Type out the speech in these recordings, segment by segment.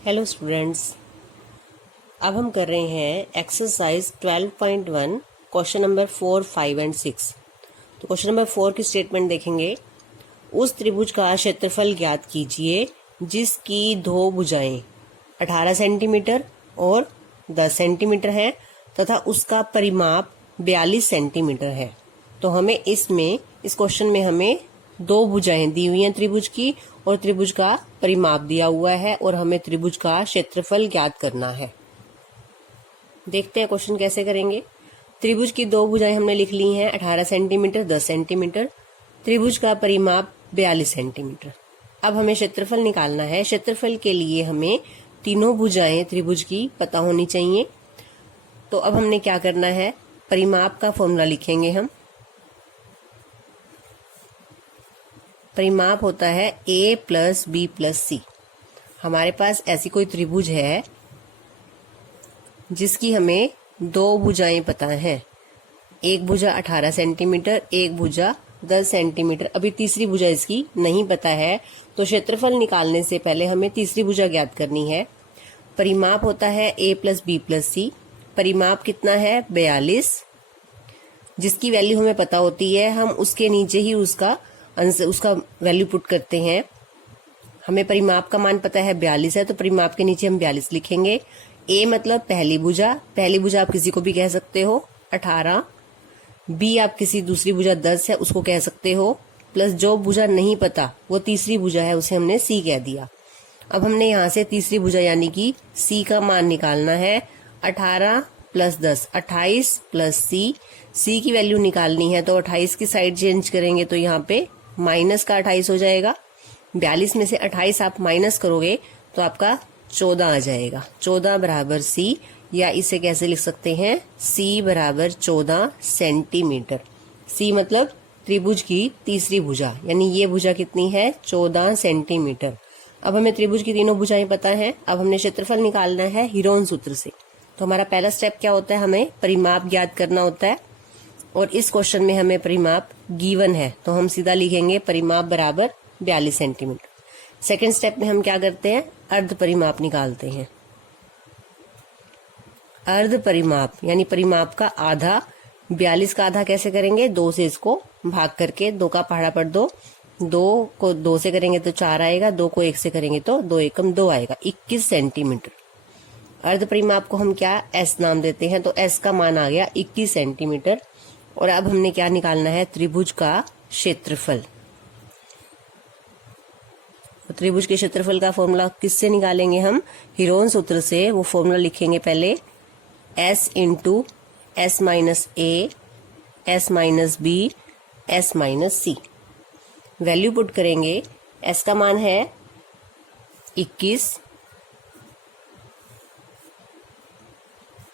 Hello students, अब हम कर रहे हैं एक्सरसाइज 12.1 क्वेश्चन नंबर 4, 5 एंड 6। तो क्वेश्चन नंबर 4 की स्टेटमेंट देखेंगे। उस त्रिभुज का क्षेत्रफल ज्ञात कीजिए जिसकी दो भुजाएं 18 सेंटीमीटर और 10 सेंटीमीटर है तथा उसका परिमाप 42 सेंटीमीटर है। तो हमें इस क्वेश्चन में हमें दो भुजाएं दी हुई हैं त्रिभुज की और त्रिभुज का परिमाप दिया हुआ है और हमें त्रिभुज का क्षेत्रफल ज्ञात करना है। देखते हैं क्वेश्चन कैसे करेंगे। त्रिभुज की दो भुजाएं हमने लिख ली हैं 18 सेंटीमीटर 10 सेंटीमीटर। त्रिभुज का परिमाप 42 सेंटीमीटर। अब हमें क्षेत्रफल निकालना है। क्षेत्रफल के लिए हमें तीनों भुजाएं त्रिभुज की पता होनी चाहिए। तो अब हमने क्या करना है, परिमाप का फॉर्मूला लिखेंगे हम। परिमाप होता है a प्लस बी प्लस सी। हमारे पास ऐसी कोई त्रिभुज है जिसकी हमें दो भुजाएं पता हैं। एक भुजा 18 सेंटीमीटर, एक भुजा 10 सेंटीमीटर। अभी तीसरी भुजा इसकी नहीं पता है, तो क्षेत्रफल निकालने से पहले हमें तीसरी भुजा ज्ञात करनी है। परिमाप होता है a प्लस बी प्लस सी। परिमाप कितना है 42, जिसकी वैल्यू हमें पता होती है। हम उसके नीचे ही उसका वैल्यू पुट करते हैं। हमें परिमाप का मान पता है 42 है, तो परिमाप के नीचे हम 42 लिखेंगे। a मतलब पहली भुजा आप किसी को भी कह सकते हो 18। b आप किसी दूसरी भुजा 10 है उसको कह सकते हो, प्लस जो भुजा नहीं पता वो तीसरी भुजा है उसे हमने c कह दिया। अब हमने यहाँ से तीसरी भुजा यानी कि c का मान निकालना है। 18 प्लस 10 28 प्लस c की वैल्यू निकालनी है। तो 28 की साइड चेंज करेंगे तो यहाँ पे माइनस का 28 हो जाएगा। 42 में से 28 आप माइनस करोगे तो आपका 14 आ जाएगा। 14 बराबर c, या इसे कैसे लिख सकते हैं, c बराबर 14 सेंटीमीटर। c मतलब त्रिभुज की तीसरी भुजा, यानी ये भुजा कितनी है 14 सेंटीमीटर। अब हमें त्रिभुज की तीनों भुजाएं पता है। अब हमने क्षेत्रफल निकालना है हीरोन सूत्र से। तो हमारा पहला स्टेप क्या होता है, हमें परिमाप ज्ञात करना होता है। और इस क्वेश्चन में हमें परिमाप गिवन है, तो हम सीधा लिखेंगे परिमाप बराबर 42 सेंटीमीटर। सेकंड स्टेप में हम क्या करते हैं, अर्ध परिमाप निकालते हैं। अर्ध परिमाप यानी परिमाप का आधा। 42 का आधा कैसे करेंगे, 2 से इसको भाग करके, 2 का पहाड़ा पर 2, 2 को 2 से करेंगे तो 4 आएगा, 2 को 1 से करेंगे तो 2 एकम 2 आएगा, 21 सेंटीमीटर। अर्ध परिमाप को हम क्या s नाम देते हैं, तो s का मान आ गया 21 सेंटीमीटर। और अब हमने क्या निकालना है, त्रिभुज का क्षेत्रफल। तो त्रिभुज के क्षेत्रफल का फॉर्मूला किससे निकालेंगे हम, हीरोन सूत्र से। वो फॉर्मूला लिखेंगे पहले s into s minus a, s minus b, s minus c। Value put करेंगे। s का मान है 21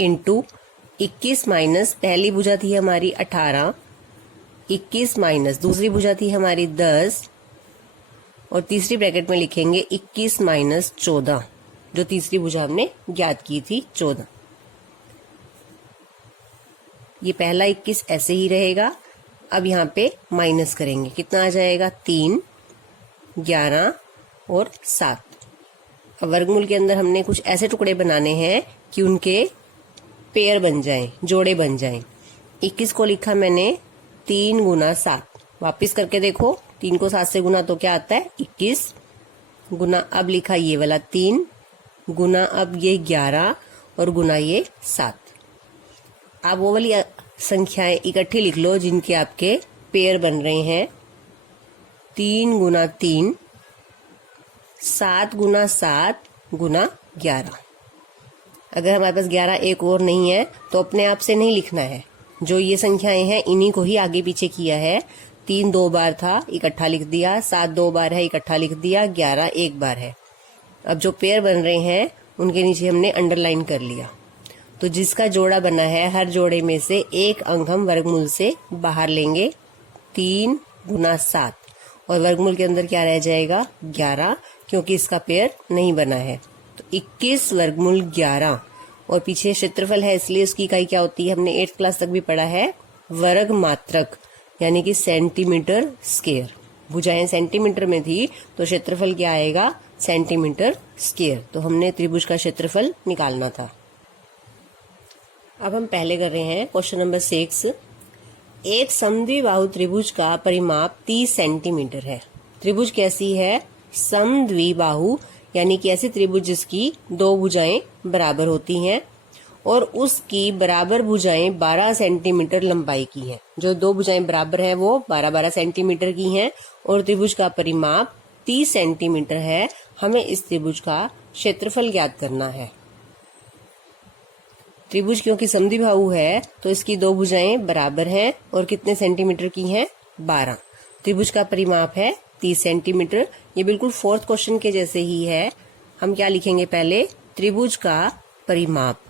इंटू 21 माइनस पहली भुजा थी हमारी 18, 21 माइनस दूसरी भुजा थी हमारी 10, और तीसरी ब्रैकेट में लिखेंगे 21 माइनस 14, जो तीसरी भुजा हमने ज्ञात की थी 14। ये पहला 21 ऐसे ही रहेगा। अब यहाँ पे माइनस करेंगे, कितना आ जाएगा 3, 11 और 7। अब वर्गमूल के अंदर हमने कुछ ऐसे टुकड़े बनाने हैं कि उनके पेयर बन जाएं, जोड़े बन जाएं। 21 को लिखा मैंने 3 गुना 7। वापिस करके देखो, 3 को 7 से गुना तो क्या आता है 21 गुना, अब लिखा ये वाला 3 गुना, अब ये 11 और गुना ये 7। आप वो वाली संख्याएं इकट्ठी लिख लो जिनके आपके पेयर बन रहे हैं। 3 गुना 3, 7 गुना 7 गुना 11। अगर हमारे पास 11 एक और नहीं है तो अपने आप से नहीं लिखना है, जो ये संख्याएं हैं इन्हीं को ही आगे पीछे किया है। 3 2 बार था, इकट्ठा लिख दिया। 7 2 बार है, इकट्ठा लिख दिया। 11 एक बार है। अब जो पेयर बन रहे हैं उनके नीचे हमने अंडरलाइन कर लिया। तो जिसका जोड़ा बना है, हर जोड़े में से एक अंक हम वर्गमूल से बाहर लेंगे। 3 गुना 7, और वर्गमूल के अंदर क्या रह जाएगा 11, क्योंकि इसका पेयर नहीं बना है। तो 21 वर्गमूल 11, और पीछे क्षेत्रफल है इसलिए उसकी इकाई क्या होती है, हमने 8th क्लास तक भी पढ़ा है, वर्ग मात्रक यानी कि सेंटीमीटर स्क्वायर। भुजाएं सेंटीमीटर में थी तो क्षेत्रफल क्या आएगा सेंटीमीटर स्क्वायर। तो हमने त्रिभुज का क्षेत्रफल निकालना था। अब हम पहले कर रहे हैं क्वेश्चन नंबर 6। एक समद्विबाहु त्रिभुज का परिमाप 30 सेंटीमीटर है। त्रिभुज कैसी है? समद्विबाहु, यानी कि ऐसी त्रिभुज जिसकी दो भुजाएं बराबर होती हैं और उसकी बराबर भुजाएं 12 सेंटीमीटर लंबाई की हैं। जो दो भुजाएं बराबर हैं वो 12-12 सेंटीमीटर की हैं और त्रिभुज का परिमाप 30 सेंटीमीटर है। हमें इस त्रिभुज का क्षेत्रफल ज्ञात करना है। त्रिभुज क्योंकि समद्विबाहु है तो इसकी दो भुजाएं बराबर हैं और कितने सेंटीमीटर की हैं? 12। त्रिभुज का परिमाप है 30 सेंटीमीटर। ये बिल्कुल फोर्थ क्वेश्चन के जैसे ही है। हम क्या लिखेंगे? पहले त्रिभुज का परिमाप,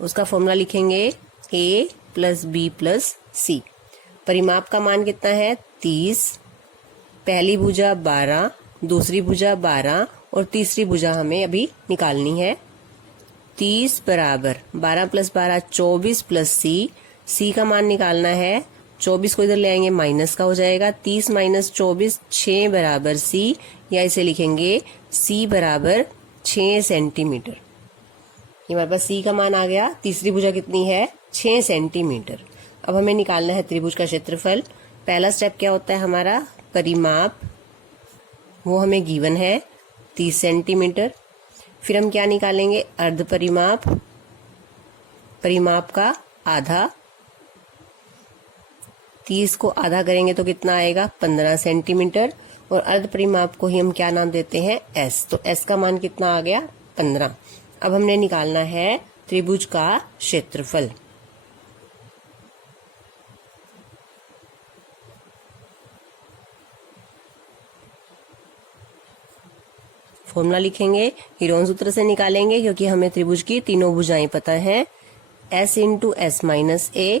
उसका फॉर्मूला लिखेंगे a + b + c। परिमाप का मान कितना है? 30। पहली भुजा 12, दूसरी भुजा 12 और तीसरी भुजा हमें अभी निकालनी है। 30 बराबर 12 + 12 24 + c का मान निकालना है। 24 को इधर ले आएंगे, माइनस का हो जाएगा। 30 - 24 6 बराबर c, या इसे लिखेंगे c बराबर 6 सेंटीमीटर। ये हमारे पास c का मान आ गया। तीसरी भुजा कितनी है? 6 सेंटीमीटर। अब हमें निकालना है त्रिभुज का क्षेत्रफल। पहला स्टेप क्या होता है हमारा? परिमाप, वो हमें गिवन है 30 सेंटीमीटर। फिर हम क्या निकालेंगे? अर्ध परिमाप, परिमाप का आधा। 30 को आधा करेंगे तो कितना आएगा? 15 सेंटीमीटर। और अर्ध परिमाप को ही हम क्या नाम देते हैं? s। तो s का मान कितना आ गया? 15। अब हमने निकालना है त्रिभुज का क्षेत्रफल। फॉर्मूला लिखेंगे, हीरोन सूत्र से निकालेंगे क्योंकि हमें त्रिभुज की तीनों भुजाएं पता है। s × s - a,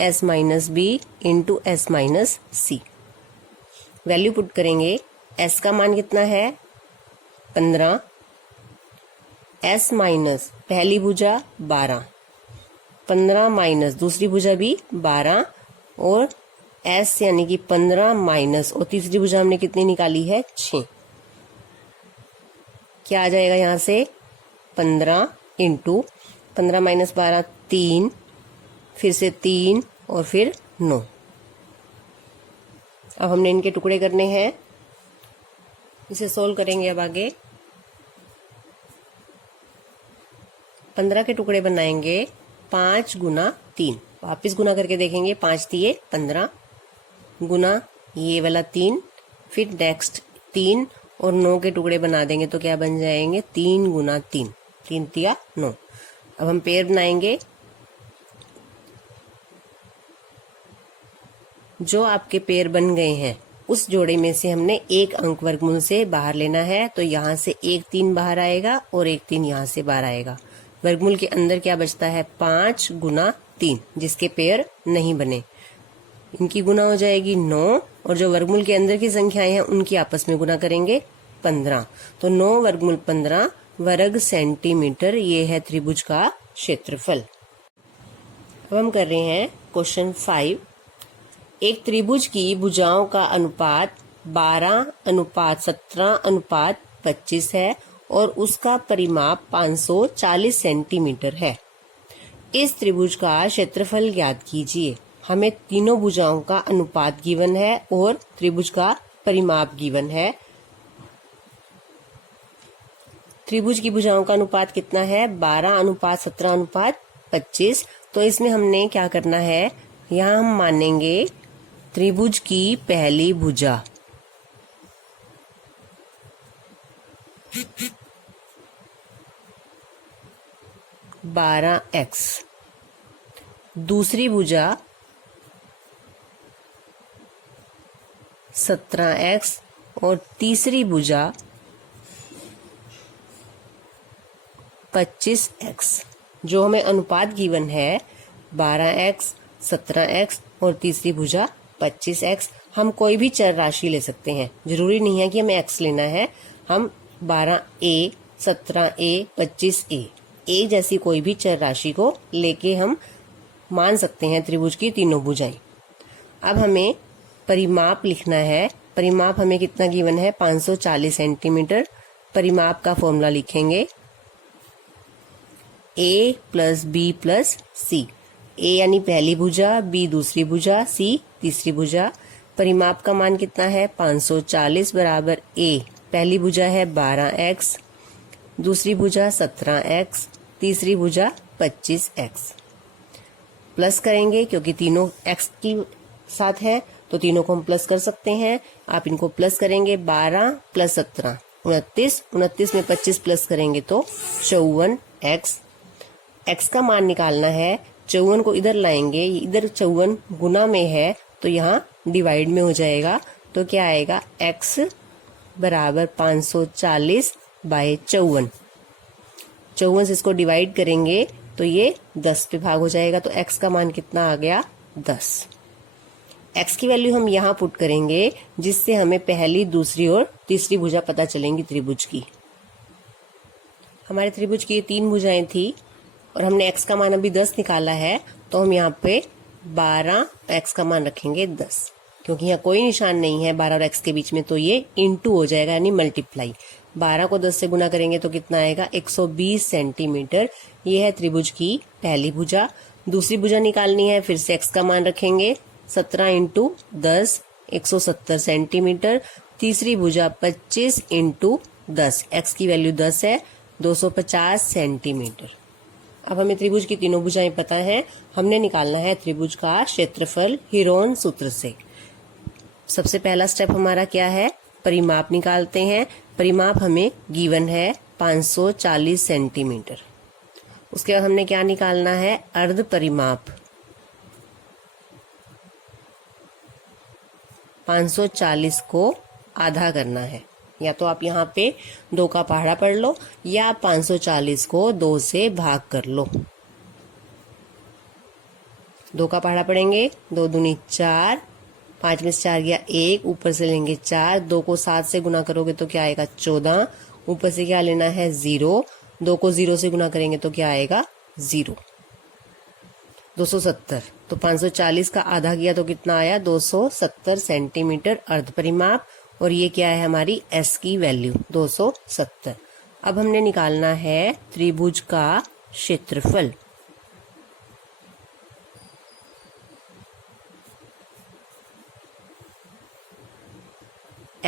s - b × s - c। Value put करेंगे। s का मान कितना है? 15। s माइनस पहली भुजा 12, 15 माइनस दूसरी भुजा भी 12 और s यानी कि 15 माइनस, और तीसरी भुजा हमने कितनी निकाली है? 6। क्या आ जाएगा यहां से? 15 × 15 - 12 3, फिर से 3 और फिर 9। अब हमने इनके टुकड़े करने हैं। इसे सोल्व करेंगे अब आगे। 15 के टुकड़े बनाएंगे 5 × 3। वापिस गुना करके देखेंगे। 5 × 15 गुना ये वाला 3, फिर नेक्स्ट 3 और 9 के टुकड़े बना देंगे तो क्या बन जाएंगे? 3 × 3, 3 × 9। अब हम पेयर बनाएंगे। जो आपके पेयर बन गए हैं उस जोड़े में से हमने एक अंक वर्गमूल से बाहर लेना है। तो यहाँ से एक 3 बाहर आएगा और एक 3 यहाँ से बाहर आएगा। वर्गमूल के अंदर क्या बचता है? 5 × 3, जिसके पेयर नहीं बने। इनकी गुना हो जाएगी 9 और जो वर्गमूल के अंदर की संख्याएं हैं उनकी आपस में गुना करेंगे 15। तो 9 वर्गमूल 15 वर्ग सेंटीमीटर। ये है त्रिभुज का क्षेत्रफल। अब हम कर रहे हैं क्वेश्चन 5। एक त्रिभुज की भुजाओं का अनुपात 12:17:25 है और उसका परिमाप 540 सेंटीमीटर है। इस त्रिभुज का क्षेत्रफल ज्ञात कीजिए। हमें तीनों भुजाओं का अनुपात गिवन है और त्रिभुज का परिमाप गिवन है। त्रिभुज की भुजाओं का अनुपात कितना है? 12:17:25। तो इसमें हमने क्या करना है? यहाँ हम मानेंगे त्रिभुज की पहली भुजा, x, दूसरी भुजा 17x और तीसरी भुजा 25x। जो हमें अनुपात गिवन है 12x, 17x और तीसरी भुजा 25x। हम कोई भी चर राशि ले सकते हैं, जरूरी नहीं है कि हमें x लेना है। हम 12a, 17a, 25a, a जैसी कोई भी चर राशि को लेके हम मान सकते हैं त्रिभुज की तीनों भुजाएं। अब हमें परिमाप लिखना है। परिमाप हमें कितना गिवन है, 540 सेंटीमीटर। परिमाप का फॉर्मूला लिखेंगे A प्लस बी प्लस सी। ए यानी पहली भुजा, बी दूसरी भुजा, सी तीसरी भुजा। परिमाप का मान कितना है, 540 बराबर A, पहली भुजा है 12x, दूसरी भुजा 17x, तीसरी भुजा 25x। प्लस करेंगे क्योंकि तीनों x की साथ है तो तीनों को हम प्लस कर सकते हैं। आप इनको प्लस करेंगे, 12 प्लस 17 29, 29 में 25 प्लस करेंगे तो 54x। x का मान निकालना है, 54 को इधर लाएंगे, इधर 54 गुना में है तो यहाँ डिवाइड में हो जाएगा। तो क्या आएगा, x बराबर 540 बाय 54। 54 से इसको डिवाइड करेंगे तो ये 10 पे भाग हो जाएगा। तो x का मान कितना आ गया, 10। x की वैल्यू हम यहाँ पुट करेंगे जिससे हमें पहली, दूसरी और तीसरी भुजा पता चलेंगी त्रिभुज की। हमारे त्रिभुज की 3 भुजाएं थी और हमने x का मान अभी 10 निकाला है, तो हम यहाँ पे 12 x का मान रखेंगे 10, क्योंकि यहाँ कोई निशान नहीं है 12 और x के बीच में, तो ये इंटू हो जाएगा यानी मल्टीप्लाई। 12 को 10 से गुना करेंगे तो कितना आएगा, 120 सेंटीमीटर। ये है त्रिभुज की पहली भुजा। दूसरी भुजा निकालनी है, फिर से x का मान रखेंगे, 17 इंटू 10 170 सेंटीमीटर। तीसरी भुजा 25 इंटू 10, x की वैल्यू 10 है, 250 सेंटीमीटर। अब हमें त्रिभुज की तीनों भुजाएं पता है, हमने निकालना है त्रिभुज का क्षेत्रफल हीरोन सूत्र से। सबसे पहला स्टेप हमारा क्या है, परिमाप निकालते हैं। परिमाप हमें गिवन है 540 सेंटीमीटर। उसके बाद हमने क्या निकालना है, अर्ध परिमाप। 540 को आधा करना है, या तो आप यहाँ पे 2 का पहाड़ा पढ़ लो या आप 540 को 2 से भाग कर लो। 2 का पहाड़ा पढ़ेंगे, 2 दूनी 4, 5 में से 4 गया 1, ऊपर से लेंगे 4, 2 को 7 से गुना करोगे तो क्या आएगा 14, ऊपर से क्या लेना है 0, 2 को 0 से गुना करेंगे तो क्या आएगा 0। 270, तो 540 का आधा किया तो कितना आया 270 सेंटीमीटर अर्ध परिमाप। और ये क्या है हमारी s की वैल्यू 270। अब हमने निकालना है त्रिभुज का क्षेत्रफल।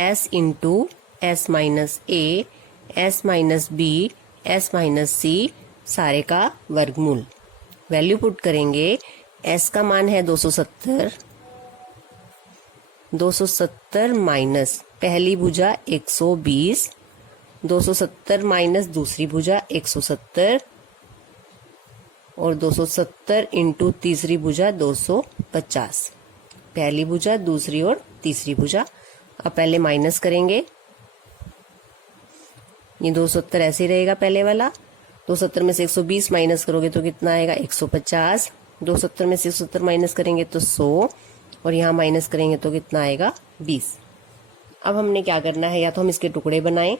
s into s minus A, s minus B, s minus C, सारे का वर्गमूल। वैल्यू पुट करेंगे, s का मान है 270, 270 माइनस पहली भुजा 120, 270 माइनस दूसरी भुजा 170 और 270 इंटू तीसरी भुजा 250। पहली भुजा, दूसरी और तीसरी भुजा। अब पहले माइनस करेंगे, ये 270 ऐसे ही रहेगा पहले वाला। 270 में से 120 माइनस करोगे तो कितना आएगा 150। 270 में से 170 माइनस करेंगे तो 100 और यहाँ माइनस करेंगे तो कितना आएगा 20। अब हमने क्या करना है, या तो हम इसके टुकड़े बनाएं,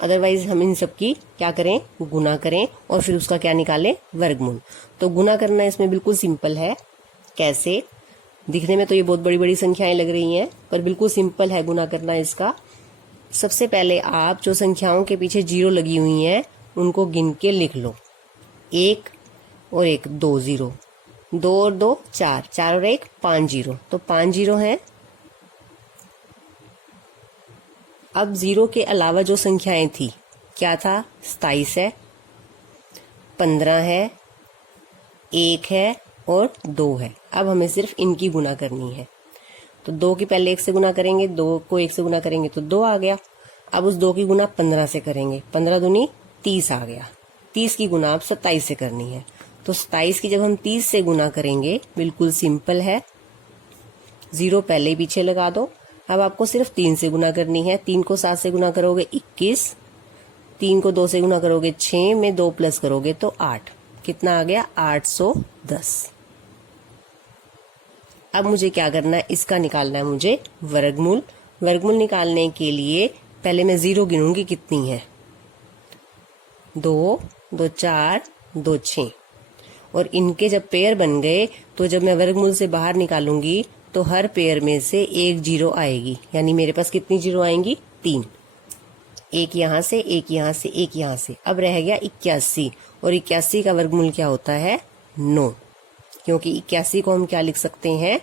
अदरवाइज हम इन सब की क्या करें, गुना करें और फिर उसका क्या निकालें, वर्गमूल। तो गुना करना इसमें बिल्कुल सिंपल है। कैसे, दिखने में तो ये बहुत बड़ी बड़ी संख्याएं लग रही हैं, पर बिल्कुल सिंपल है गुना करना इसका। सबसे पहले आप जो संख्याओं के पीछे 0 लगी हुई हैं उनको गिन के लिख लो। 1 और 1 2 0, 2 और 2 4, 4 और 1 5 0, तो 5 0 हैं। अब 0 के अलावा जो संख्याएं थी, क्या था, 27 है, 15 है, 1 है और 2 है। अब हमें सिर्फ इनकी गुना करनी है। तो 2 की पहले 1 से गुना करेंगे, 2 को 1 से गुना करेंगे तो 2 आ गया। अब उस 2 की गुना 15 से करेंगे, 15 दूनी 30 आ गया। 30 की गुना अब 27 से करनी है, तो 27 की जब हम 30 से गुना करेंगे, बिल्कुल सिंपल है, 0 पहले ही पीछे लगा दो। अब आपको सिर्फ 3 से गुना करनी है। 3 को 7 से गुना करोगे 21, 3 को 2 से गुना करोगे 6, में 2 प्लस करोगे तो 8। कितना आ गया 810। अब मुझे क्या करना है, इसका निकालना है मुझे वर्गमूल। वर्गमूल निकालने के लिए पहले मैं 0 गिनूंगी कितनी है, 2 2 4 2 6, और इनके जब पेयर बन गए तो जब मैं वर्गमूल से बाहर निकालूंगी तो हर पेयर में से एक जीरो आएगी, यानी मेरे पास कितनी जीरो आएंगी? 3। एक यहां से, एक यहां से, एक यहां से। अब रह गया 81, और 81 का वर्गमूल क्या होता है? 9, क्योंकि 81 को हम क्या लिख सकते हैं?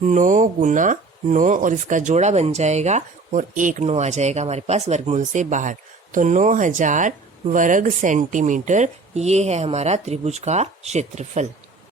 9 गुना 9, और इसका जोड़ा बन जाएगा और 1 9 आ जाएगा हमारे पास वर्गमूल से बाहर। तो 9000 वर्ग सेंटीमीटर ये है हमारा त्रिभुज का क्षेत्रफल।